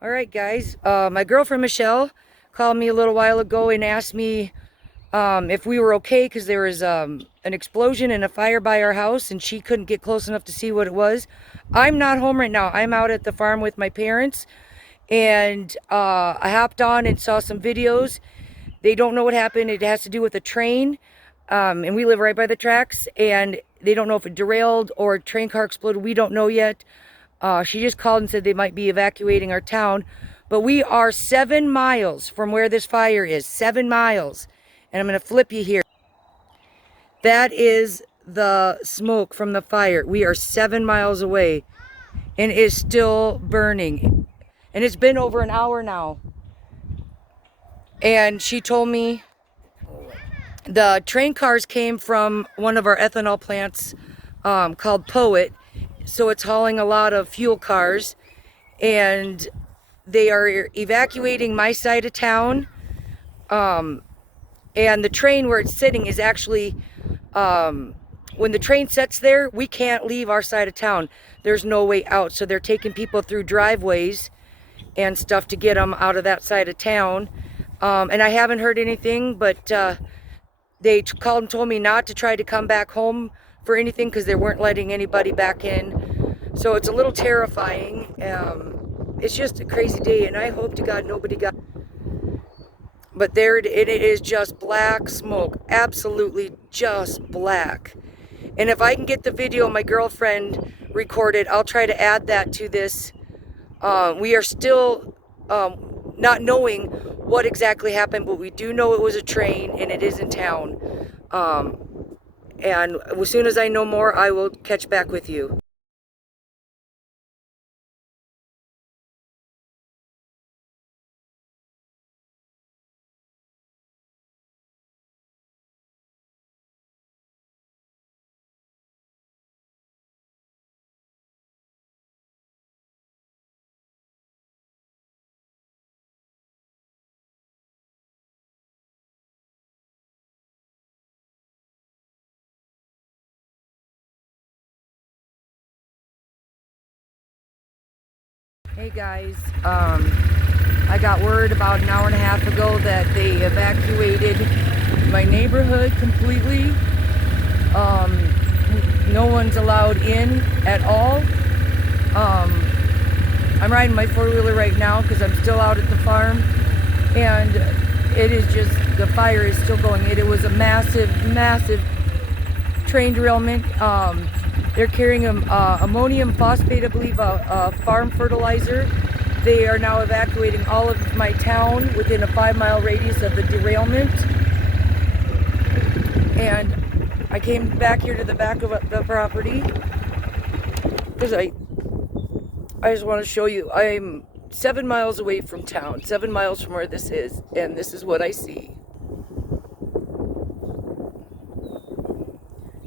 All right, guys. My girlfriend Michelle called me a little while ago and asked me if we were okay because there was an explosion and a fire by our house and she couldn't get close enough to see what it was. I'm not home right now. I'm out at the farm with my parents, and I hopped on and saw some videos. They don't know what happened. It has to do with a train, and we live right by the tracks, and they don't know if it derailed or a train car exploded. We don't know yet. She just called and said they might be evacuating our town, but we are 7 miles from where this fire is. 7 miles. And I'm going to flip you here. That is the smoke from the fire. We are 7 miles away and it is still burning. And it's been over an hour now. And she told me the train cars came from one of our ethanol plants called Poet. So it's hauling a lot of fuel cars. And they are evacuating my side of town. And the train where it's sitting is actually, when the train sits there, we can't leave our side of town. There's no way out. So they're taking people through driveways and stuff to get them out of that side of town. And I haven't heard anything, but they called and told me not to try to come back home for anything because they weren't letting anybody back in. So it's a little terrifying. It's just a crazy day, and I hope to God nobody got... But there it is, just black smoke. Absolutely just black. And if I can get the video my girlfriend recorded, I'll try to add that to this. We are still not knowing what exactly happened, but we do know it was a train and it is in town. And as soon as I know more, I will catch back with you. Hey guys, I got word about an hour and a half ago that they evacuated my neighborhood completely. No one's allowed in at all. I'm riding my four-wheeler right now because I'm still out at the farm, and it is just, the fire is still going. It was a massive train derailment. They're carrying ammonium phosphate, I believe, a farm fertilizer. They are now evacuating all of my town within a 5-mile radius of the derailment. And I came back here to the back of the property because I just want to show you. I'm 7 miles away from town, 7 miles from where this is, and this is what I see.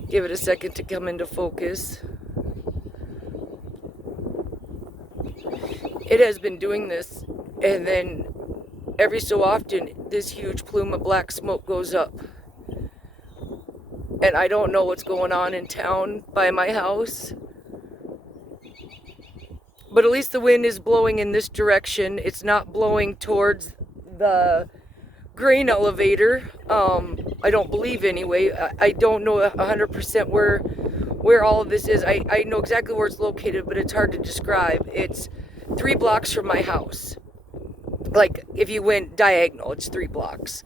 Give it a second to come into focus. It has been doing this, and then every so often this huge plume of black smoke goes up. And I don't know what's going on in town by my house. But at least the wind is blowing in this direction. It's not blowing towards the grain elevator. I don't believe anyway. I don't know 100% where all of this is. I know exactly where it's located, but it's hard to describe. It's 3 blocks from my house. Like if you went diagonal, it's 3 blocks.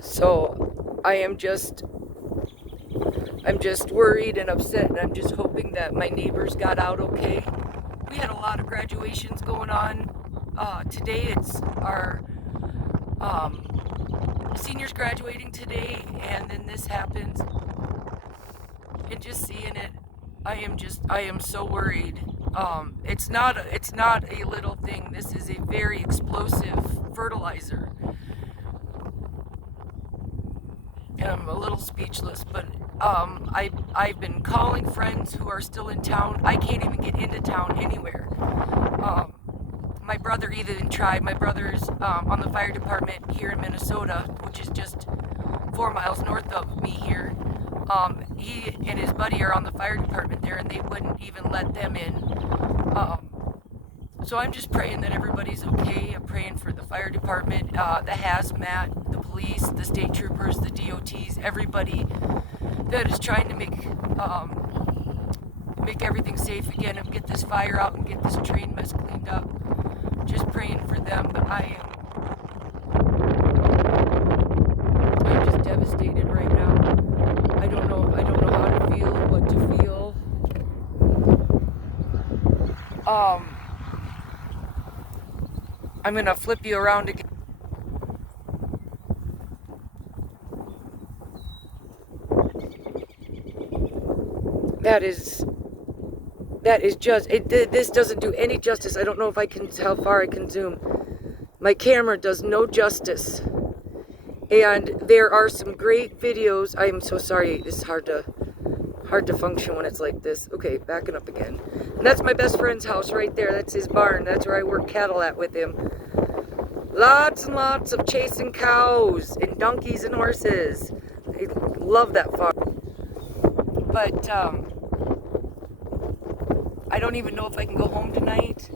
So I'm just worried and upset, and I'm just hoping that my neighbors got out okay. We had a lot of graduations going on. Today it's our seniors graduating today, and then this happens. And just seeing it, I am so worried. It's not a little thing. This is a very explosive fertilizer. And I'm a little speechless, but I've been calling friends who are still in town. I can't even get into town anywhere. My brother even tried. My brother's on the fire department here in Minnesota, which is just 4 miles north of me here. He and his buddy are on the fire department there, and they wouldn't even let them in. So I'm just praying that everybody's okay. I'm praying for the fire department, the hazmat, the police, the state troopers, the DOTs, everybody that is trying to make everything safe again and get this fire out and get this train mess cleaned up. Just praying for them, but I'm just devastated right now. I don't know how to feel, what to feel. I'm gonna flip you around again. That is just, this doesn't do any justice. I don't know if I can, how far I can zoom. My camera does no justice. And there are some great videos. I am so sorry, it's hard to function when it's like this. Okay, backing up again. And that's my best friend's house right there. That's his barn. That's where I work cattle at with him. Lots and lots of chasing cows and donkeys and horses. I love that farm. But I don't even know if I can go home tonight.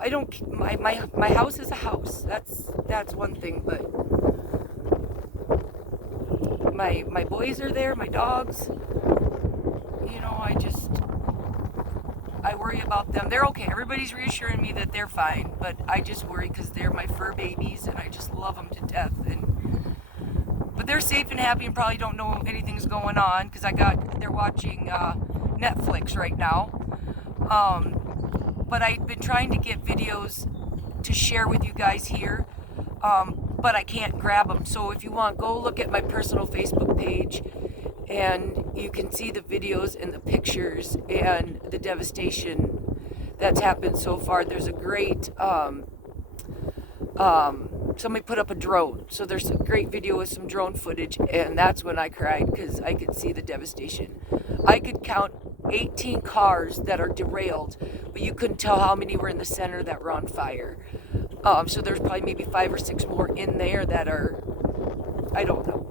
I don't. My house is a house. That's one thing. But my boys are there. My dogs. You know, I worry about them. They're okay. Everybody's reassuring me that they're fine. But I just worry because they're my fur babies, and I just love them to death. But they're safe and happy, and probably don't know anything's going on because they're watching Netflix right now. But I've been trying to get videos to share with you guys here, but I can't grab them. So if you want, go look at my personal Facebook page, and you can see the videos and the pictures and the devastation that's happened so far. There's a great, somebody put up a drone. So there's a great video with some drone footage, and that's when I cried because I could see the devastation. I could count 18 cars that are derailed, but you couldn't tell how many were in the center that were on fire. So there's probably maybe 5 or 6 more in there that are, I don't know.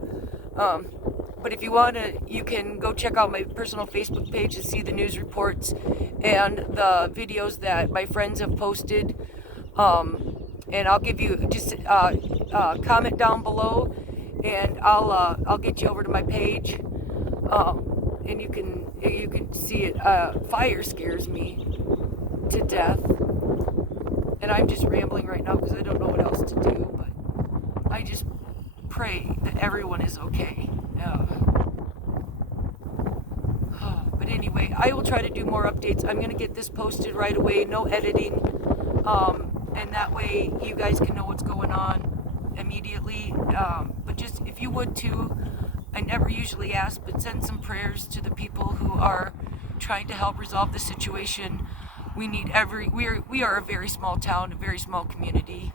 But if you want to, you can go check out my personal Facebook page and see the news reports and the videos that my friends have posted. And I'll give you, just comment down below, and I'll get you over to my page. And you can see it. Fire scares me to death, and I'm just rambling right now because I don't know what else to do. But I just pray that everyone is okay. But anyway, I will try to do more updates. I'm gonna get this posted right away. No editing, and that way you guys can know what's going on immediately. But just if you would too. I never usually ask, but send some prayers to the people who are trying to help resolve the situation. We need we are a very small town, a very small community,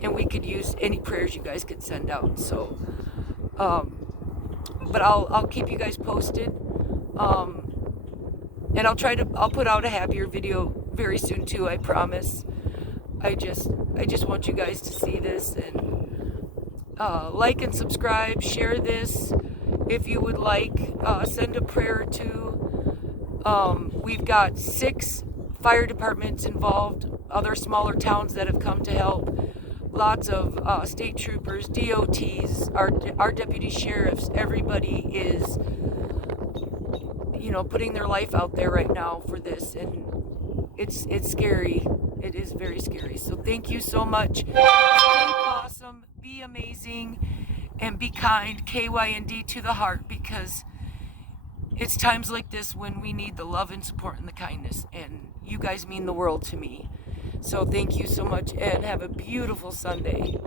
and we could use any prayers you guys could send out. So, but I'll keep you guys posted, and I'll put out a happier video very soon too. I promise. I just want you guys to see this, and like and subscribe, share this if you would like, send a prayer to. We've got 6 fire departments involved, other smaller towns that have come to help, lots of state troopers, DOTs, our deputy sheriffs. Everybody is, you know, putting their life out there right now for this, and it's scary. It is very scary. So thank you so much. Stay awesome, be amazing, and be kind, KYND to the heart, because it's times like this when we need the love and support and the kindness, and you guys mean the world to me. So thank you so much, and have a beautiful Sunday.